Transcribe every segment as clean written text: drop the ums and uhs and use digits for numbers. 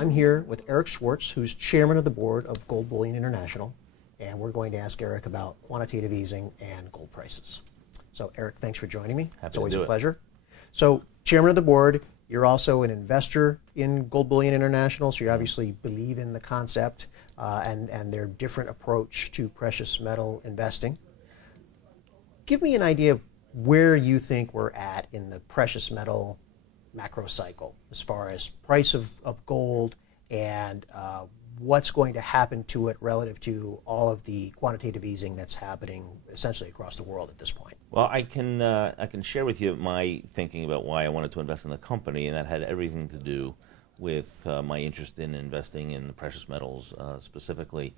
I'm here with Eric Schwartz, who's chairman of the board of Gold Bullion International, and we're going to ask Eric about quantitative easing and gold prices. So Eric, thanks for joining me. It's always a pleasure. So chairman of the board, you're also an investor in Gold Bullion International, so you obviously believe in the concept and their different approach to precious metal investing. Give me an idea of where you think we're at in the precious metal macro cycle as far as price of gold and what's going to happen to it relative to all of the quantitative easing that's happening essentially across the world at this point. Well, I can share with you my thinking about why I wanted to invest in the company, and that had everything to do with my interest in investing in the precious metals specifically.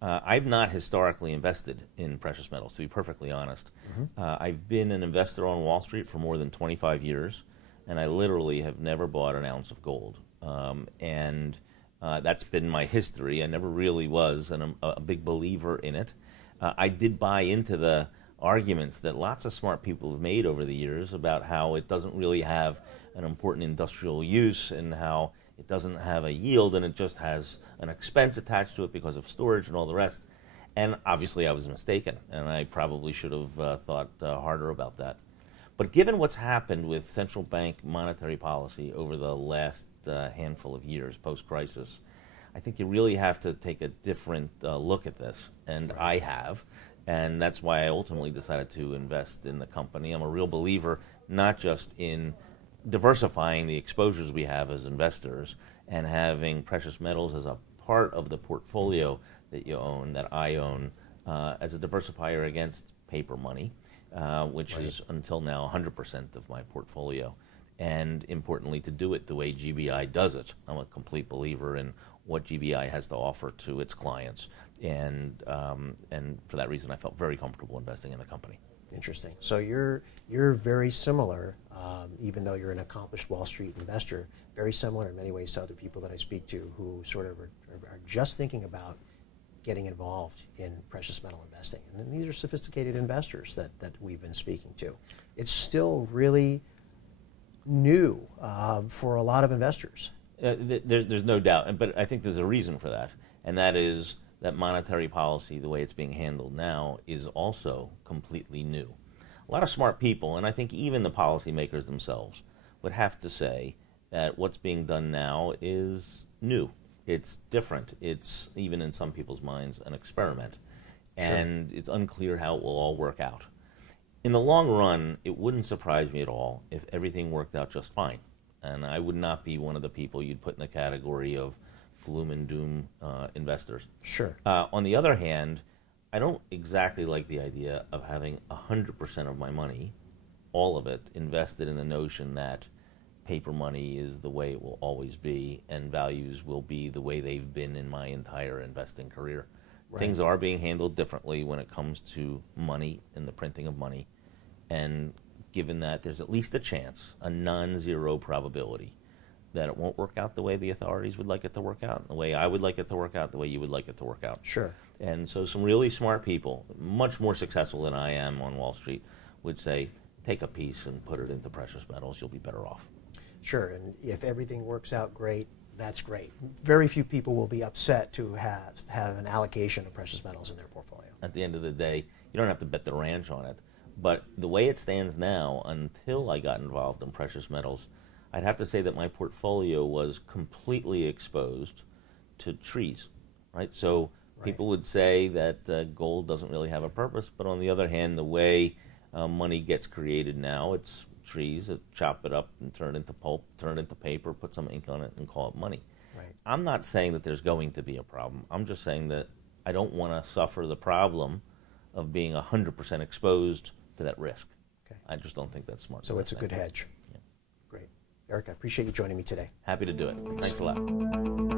I've not historically invested in precious metals, to be perfectly honest. I've been an investor on Wall Street for more than 25 years, and I literally have never bought an ounce of gold. That's been my history. I never really was a big believer in it. I did buy into the arguments that lots of smart people have made over the years about how it doesn't really have an important industrial use and how it doesn't have a yield and it just has an expense attached to it because of storage and all the rest. And obviously I was mistaken, and I probably should have thought harder about that. But given what's happened with central bank monetary policy over the last handful of years post-crisis, I think you really have to take a different look at this, and I have, and that's why I ultimately decided to invest in the company. I'm a real believer not just in diversifying the exposures we have as investors and having precious metals as a part of the portfolio that you own, that I own, as a diversifier against paper money, which is until now 100% of my portfolio. And importantly, to do it the way GBI does it. I'm a complete believer in what GBI has to offer to its clients, and for that reason, I felt very comfortable investing in the company. Interesting. So you're very similar, even though you're an accomplished Wall Street investor, very similar in many ways to other people that I speak to who sort of are just thinking about getting involved in precious metal investing. And these are sophisticated investors that we've been speaking to. It's still really new for a lot of investors. There's no doubt, but I think there's a reason for that, and that is that monetary policy, the way it's being handled now, is also completely new. A lot of smart people, and I think even the policymakers themselves, would have to say that what's being done now is new. It's different. It's, even in some people's minds, an experiment. And it's unclear how it will all work out. In the long run, it wouldn't surprise me at all if everything worked out just fine. And I would not be one of the people you'd put in the category of gloom and doom investors. Sure. On the other hand, I don't exactly like the idea of having 100% of my money, all of it, invested in the notion that paper money is the way it will always be and values will be the way they've been in my entire investing career. Right. Things are being handled differently when it comes to money and the printing of money. And given that there's at least a chance, a non-zero probability, that it won't work out the way the authorities would like it to work out, the way I would like it to work out, the way you would like it to work out. Sure. And so some really smart people, much more successful than I am on Wall Street, would say, take a piece and put it into precious metals, you'll be better off. Sure, and if everything works out great, that's great. Very few people will be upset to have an allocation of precious metals in their portfolio. At the end of the day, you don't have to bet the ranch on it. But the way it stands now, until I got involved in precious metals, I'd have to say that my portfolio was completely exposed to trees, right? So people would say that gold doesn't really have a purpose, but on the other hand, the way money gets created now, it's trees that chop it up and turn it into pulp, turn it into paper, put some ink on it, and call it money. Right. I'm not saying that there's going to be a problem. I'm just saying that I don't want to suffer the problem of being 100% exposed to that risk. Okay. I just don't think that's smart. So it's a good hedge. Yeah. Great. Eric, I appreciate you joining me today. Happy to do it. Thanks a lot.